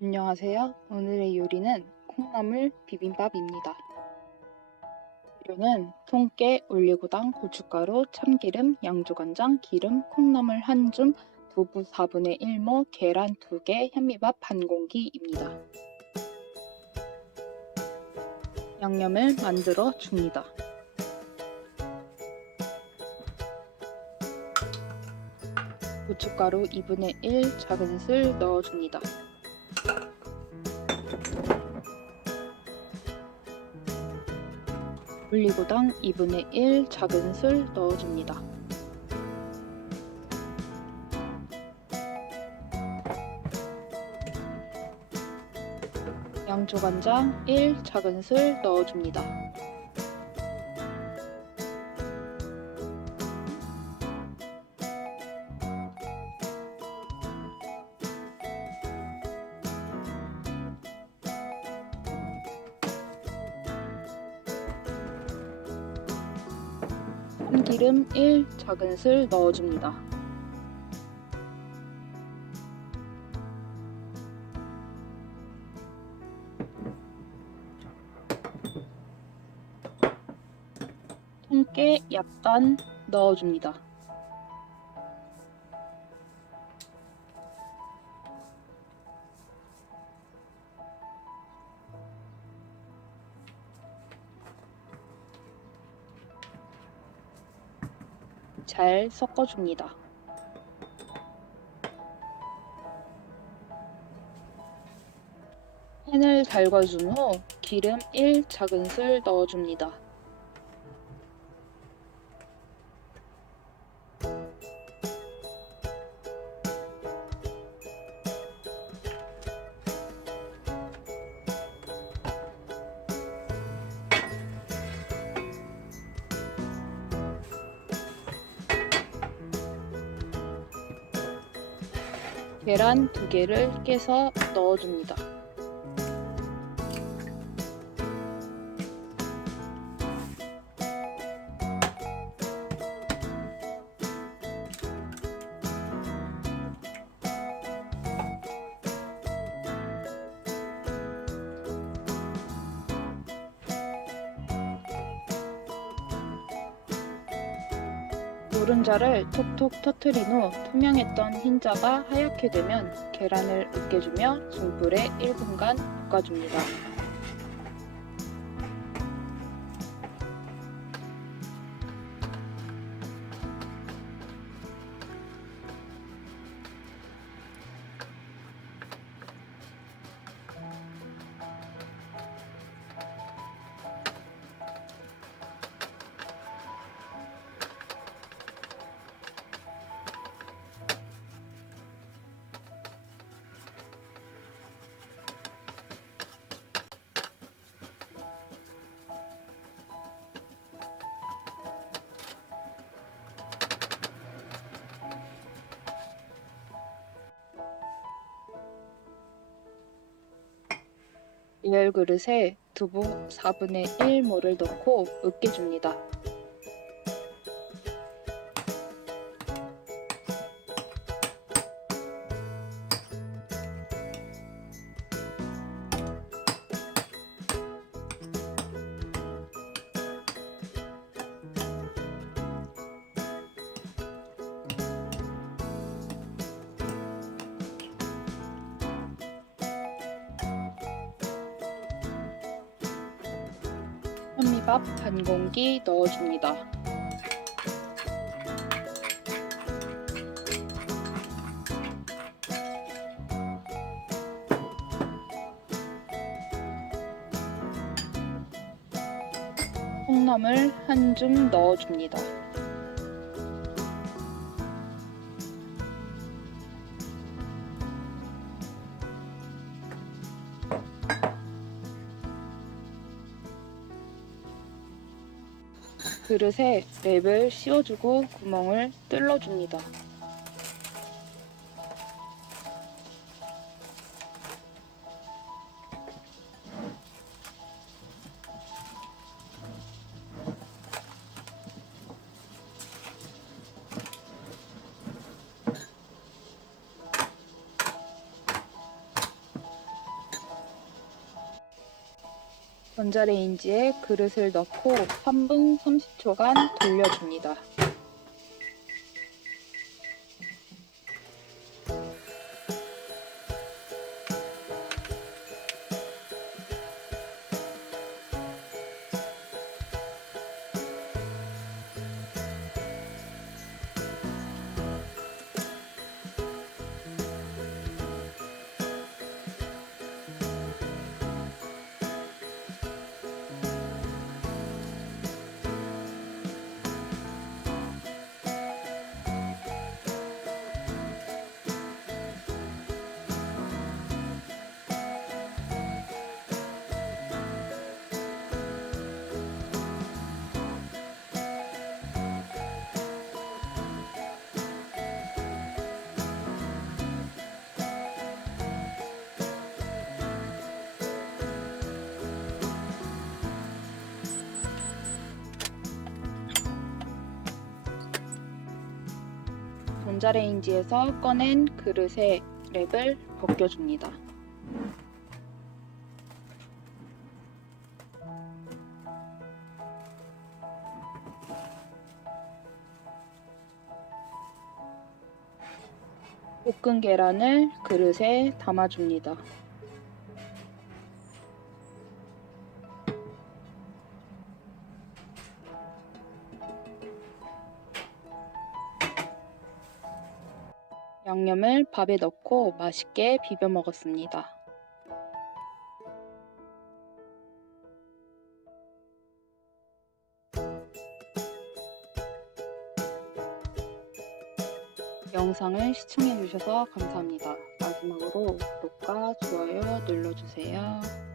안녕하세요. 오늘의 요리는 콩나물 비빔밥입니다. 재료는 통깨, 올리고당, 고춧가루, 참기름, 양조간장, 기름, 콩나물 한 줌, 두부 4분의 1모, 계란 2개, 현미밥 반 공기입니다. 양념을 만들어 줍니다. 고춧가루 2분의 1 작은술 넣어줍니다. 올리고당 2분의 1 작은 술 넣어줍니다. 양조간장 1 작은 술 넣어줍니다. 참기름 1 작은술 넣어줍니다. 통깨 약간 넣어줍니다. 잘 섞어줍니다. 팬을 달궈준 후 기름 1 작은술 넣어줍니다. 계란 2개를 깨서 넣어줍니다. 노른자를 톡톡 터트린 후 투명했던 흰자가 하얗게 되면 계란을 으깨주며 중불에 1분간 볶아줍니다. 열 그릇에 두부 4분의 1모를 넣고 으깨줍니다. 현미밥 반 공기 넣어줍니다. 콩나물 한 줌 넣어줍니다. 그릇에 랩을 씌워주고 구멍을 뚫어줍니다. 전자레인지에 그릇을 넣고 3분 30초간 돌려줍니다. 전자레인지에서 꺼낸 그릇에 랩을 벗겨줍니다. 볶은 계란을 그릇에 담아줍니다. 양념을 밥에 넣고 맛있게 비벼 먹었습니다. 영상을 시청해 주셔서 감사합니다. 마지막으로 구독과 좋아요 눌러주세요.